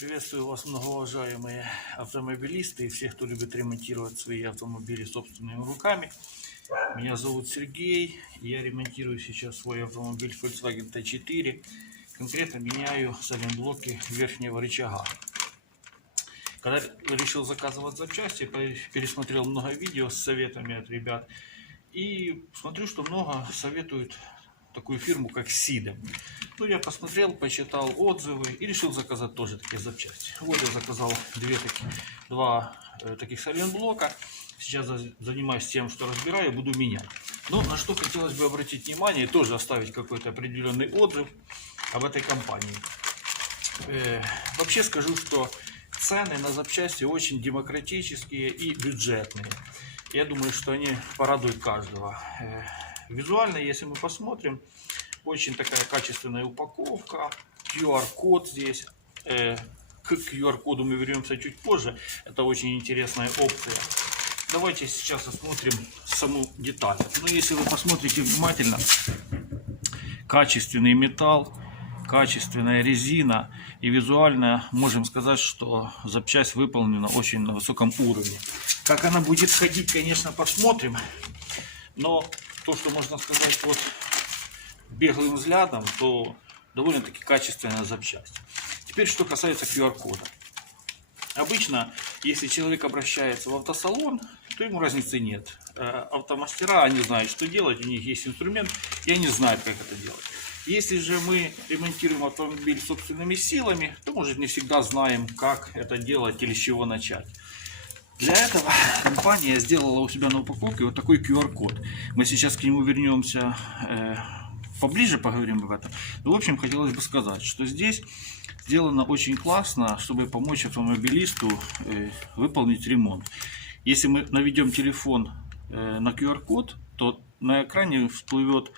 Приветствую вас, многоуважаемые автомобилисты и все, кто любит ремонтировать свои автомобили собственными руками. Меня зовут Сергей, и я ремонтирую сейчас свой автомобиль Volkswagen T4. Конкретно меняю сайлентблоки верхнего рычага. Когда решил заказывать запчасти, пересмотрел много видео с советами от ребят. И смотрю, что много советуют такую фирму, как Sidem. Ну, я посмотрел, почитал отзывы и решил заказать тоже такие запчасти. Вот я заказал два таких сайлентблока. Сейчас занимаюсь тем, что разбираю, буду менять. Но на что хотелось бы обратить внимание, тоже оставить какой-то определенный отзыв об этой компании. Вообще скажу, что цены на запчасти очень демократические и бюджетные. Я думаю, что они порадуют каждого. Визуально, если мы посмотрим, очень такая качественная упаковка, QR-код здесь. К QR-коду мы вернемся чуть позже. Это очень интересная опция. Давайте сейчас осмотрим саму деталь. Ну, если вы посмотрите внимательно, качественный металл, качественная резина, и визуально можем сказать, что запчасть выполнена очень на высоком уровне. Как она будет ходить, конечно, посмотрим. Но то, что можно сказать вот беглым взглядом, то довольно-таки качественная запчасть. Теперь, что касается QR-кода. Обычно, если человек обращается в автосалон, то ему разницы нет. Автомастера, они знают, что делать, у них есть инструмент, и они знают, как это делать. Если же мы ремонтируем автомобиль собственными силами, то, может, не всегда знаем, как это делать или с чего начать. Для этого компания сделала у себя на упаковке вот такой QR-код. Мы сейчас к нему вернемся, поближе поговорим об этом. Но, в общем, хотелось бы сказать, что здесь сделано очень классно, чтобы помочь автомобилисту выполнить ремонт. Если мы наведем телефон на QR-код, то на экране всплывет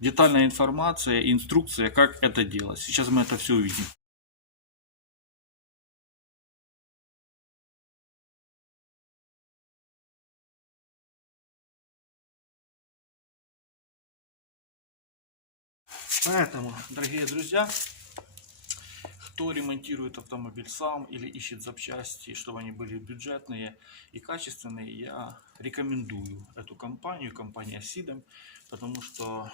детальная информация и инструкция, как это делать. Сейчас мы это все увидим. Поэтому, дорогие друзья, кто ремонтирует автомобиль сам или ищет запчасти, чтобы они были бюджетные и качественные, я рекомендую эту компанию, компания Sidem, потому что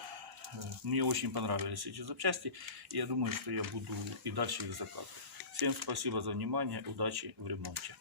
мне очень понравились эти запчасти, и я думаю, что я буду и дальше их заказывать. Всем спасибо за внимание, удачи в ремонте.